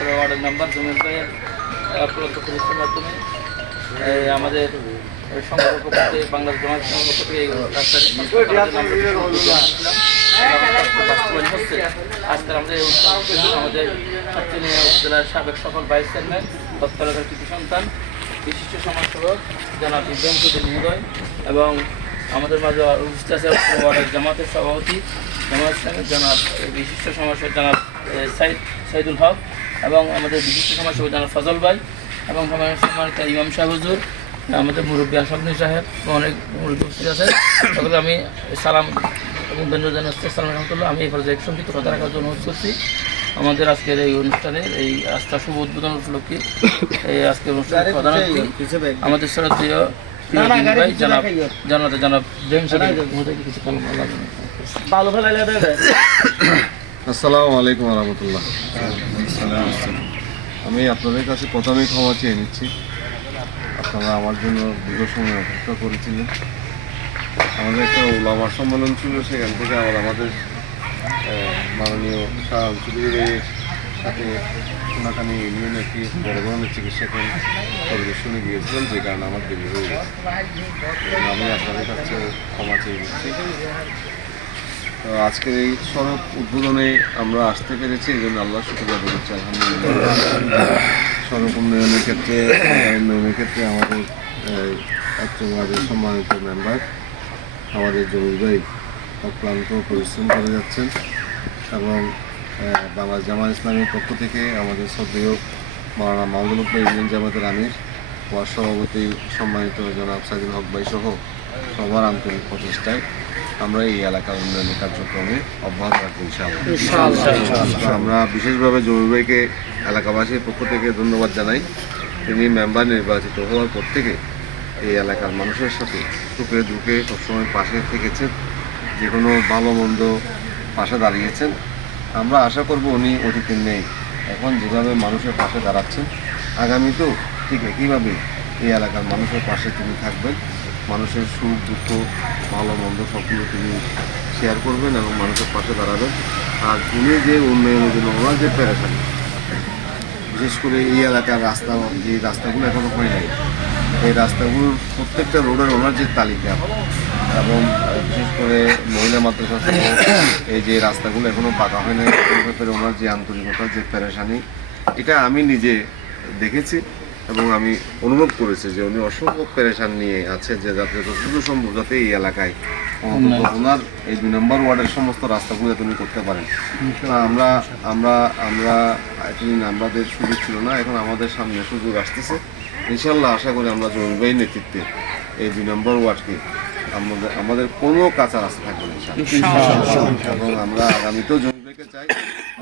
ওয়ার্ডের মেম্বার জমির ভাইয়ের প্রদত্ত পরিশ্রমের মাধ্যমে আমাদের সংগঠন পক্ষ থেকে বাংলাদেশ জামায়াত ইসলামের পক্ষ থেকে এই রাস্তাটি বাস্তবায়ন হচ্ছে। আজকের আমাদের এই অনুষ্ঠান আমাদের সাতক্ষীরা উপজেলার সাবেক সকল ভাইস চেয়ারম্যান তৎকালীন কৃতি সন্তান বিশিষ্ট সমাজসেবক জনাব ইব্রাহিম চৌধুরী মহোদয় এবং আমাদের মাঝে উপস্থিত আছে ওয়ার্ডের জামাতের সভাপতি জামাত ইসলামের জনাব বিশিষ্ট সমাজসেবক জনাব সাইদুল হক এবং আমাদের বিশিষ্ট সমাজসেবক জনাব ফজল ভাই এবং সম্মানিত ইমাম সাহেব হুজুর, আমাদের মুরব্বী আশরাফুদ্দিন সাহেব অনেক মুরব্বী উপস্থিত আছে। সকলে আমি সালাম এবং ধন্যবাদ জানাচ্ছি। আসসালামু আলাইকুম। আমি এই পর্যায়ে সংক্ষিপ্ত কথা রাখার জন্য অনুরোধ করছি। আমাদের আজকের এই অনুষ্ঠানের এই আস্থা শুভ উদ্বোধন উপলক্ষে এই আজকের অনুষ্ঠানের প্রধান অতিথি আমাদের শ্রদ্ধেয় ভাই জনাব ইব্রাহিম চৌধুরী কিছু কালাম আসসালামু আলাইকুম রহমতুল্লাহ। আমি আপনাদের কাছে প্রথমেই ক্ষমা চেয়ে নিচ্ছি। আপনারা আমার জন্য দীর্ঘ সময় অপেক্ষা করেছিলেন। আমাদের একটা ওলামা সম্মেলন ছিল, সেখান থেকে আমাদের মাননীয় শাহ আঞ্চলিকের সাথে সোনাকানি ইউনিয়নে একটি বড় ধরনের চিকিৎসা কেন্দ্র পরিদর্শনে গিয়েছিলাম, যে কারণে আমার দেরি হয়ে গেছে। আমি আপনাদের কাছে ক্ষমা চেয়ে নিচ্ছি। তো আজকের এই সড়ক উদ্বোধনে আমরা আসতে পেরেছি, এই জন্য আল্লাহ শুকরিয়া করছি আলহামদুলিল্লাহ। সড়ক উন্নয়নের ক্ষেত্রে আমাদের অত্রবাদের সম্মানিত মেম্বার আমাদের জমির ভাই অক্লান্ত পরিশ্রম করে যাচ্ছেন এবং বাংলাদেশ জামাত ইসলামের পক্ষ থেকে আমাদের শ্রদ্ধেয় মাওলানা মাহমুদুল হক ভাই ইউনিয়ন জামাতের আমির ওয়ার্ড সভাপতি সম্মানিত জনাব সাইদুল হক ভাই সহ সবার আন্তরিক প্রচেষ্টায় আমরা এই এলাকার উন্নয়নের কার্যক্রমে অব্যাহত রাখবো ইনশাআল্লাহ। আমরা বিশেষভাবে জমির ভাইকে এলাকাবাসীর পক্ষ থেকে ধন্যবাদ জানাই। তিনি মেম্বার নির্বাচিত হওয়ার পর থেকে এই এলাকার মানুষের সাথে সুখে দুঃখে সবসময় পাশে থেকেছেন, যে কোনো ভালো মন্দ পাশে দাঁড়িয়েছেন। আমরা আশা করব উনি অতীতের নেই, এখন যেভাবে মানুষের পাশে দাঁড়াচ্ছেন আগামীতেও ঠিক একইভাবে এই এলাকার মানুষের পাশে তিনি থাকবেন। মানুষের সুখ দুঃখ ভালো মন্দ সবগুলো তিনি শেয়ার করবেন এবং মানুষের পাশে দাঁড়াবেন। আর উনি যে উন্নয়নের জন্য ওনার যে পেরেশানি, বিশেষ করে এই এলাকার যে রাস্তাগুলো এখনও হয় নাই, এই রাস্তাগুলোর প্রত্যেকটা রোডের ওনার যে তালিকা এবং বিশেষ করে মহিলা মাদ্রাসা সহ এই যে রাস্তাগুলো এখনও পাকা হয় নাই, এই ব্যাপারে ওনার যে আন্তরিকতা, যে পেরেশানি, এটা আমি নিজে দেখেছি এবং আমি অনুভব করেছি যে উনি অসম্ভব পেরেশান নিয়ে আছে, যে যাতে যতটুকু সম্ভব যাতে এই এলাকায় ওনার এই 2 নম্বর ওয়ার্ডের সমস্ত রাস্তাগুলো উনি করতে পারেন। আমরা আমরা আমরা এতদিন আমাদের সুযোগ ছিল না, এখন আমাদের সামনে সুযোগ আসতেছে। ইনশাল্লাহ আশা করি আমরা জমির ভাই নেতৃত্বে এই 2 নম্বর ওয়ার্ডকে আমাদের কোনো কাঁচা রাস্তা থাকবে না এবং আমরা আগামীতেও জমির ভাইকে চাই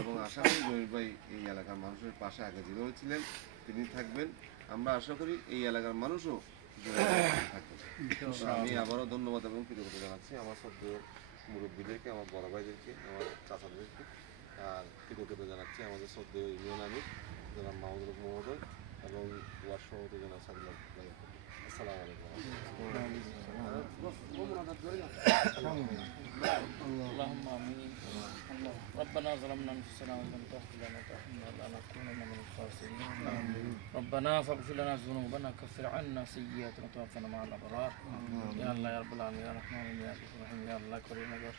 এবং আশা করি জমির ভাই এই এলাকার মানুষের পাশে আগে যেভাবে ছিলেন তিনি থাকবেন। আমরা আশা করি এই এলাকার মানুষও থাকবেন। আমি আবারও ধন্যবাদ এবং কৃতজ্ঞতা জানাচ্ছি আমার শ্রদ্ধেয় মুরব্বীদেরকে, আমার বড় ভাইদেরকে, আমার চাচাদেরকে, আর কৃতজ্ঞতা জানাচ্ছি আমাদের শ্রদ্ধেয় ইউনিয়ন আমির জনাব মাহমুদুল হক মহোদয় এবং ওয়ার্ড সভাপতি জনাব সাইদুল হক ভাই। আসসালামু আলাইকুম। ربنا ظلمنا انفسنا وان لم تغفر لنا وترحمنا لنكونن من الخاسرين. ربنا فاغفر لنا ذنوبنا وكفر عنا سيئاتنا وتوفنا مع الابرار. يا الله يا رب العالمين يا رحمن يا رحيم يا الله كريم يا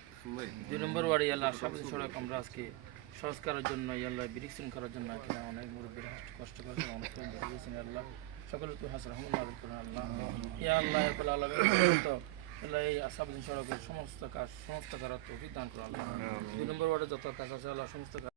2 নম্বর ওয়ার্ডে আল্লাহ সাবধান সড়ক আমরা আজকে সংস্কারের জন্য আল্লাহ ব্রিক্সিং করার জন্য এখানে অনেক মুরব্বীরা কষ্ট করেছেন, অনেক দিয়েছেন। আল্লাহ সকলের তুই হাসর রহমান নাযিল করুন আল্লাহ। ইয়া আল্লাহ ইয়া রাব্বুল আলামিন আল্লাহ এই সাবধান সড়কের সমস্ত কাজ তৌফিক দান করুন আল্লাহ। 2 নম্বর ওয়ার্ডে যত কাজ আছে আল্লাহ সমস্ত